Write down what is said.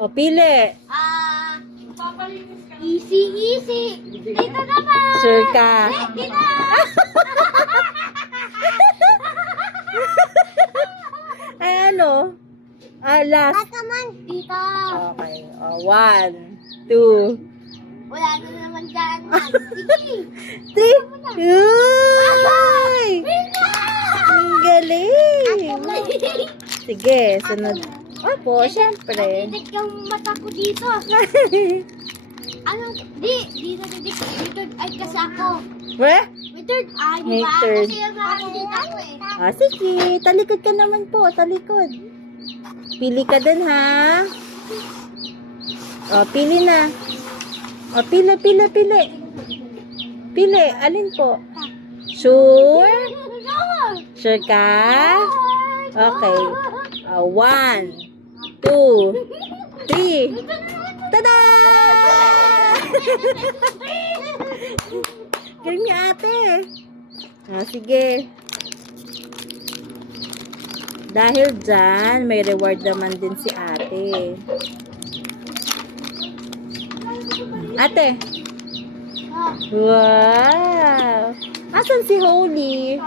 O, pili. Easy, easy. Dito naman. Sure ka? Dito. Ay, ano? Last. Naman. Dito. Okay. 1, 2, Wala na naman dyan. Sige. 3. Uy! Ang galing! Sige, sunod. Opo, syempre. Nadidik yung mata ko dito. Anong, dito didik. May third eye kasi ako. Weh? May third eye, di May ba? third. Kasi yung nakakita ko eh. Sige. Talikod ka naman po. Talikod. Pili ka din, ha? O, pili na. O, pili. Pili. Alin po? Sure? Sure ka? Okay. 1, 2, 3. Tada! Galing niya, ate. Sige. Dahil dyan, may reward naman din si ate. Ate. Wow! Asan si Holy?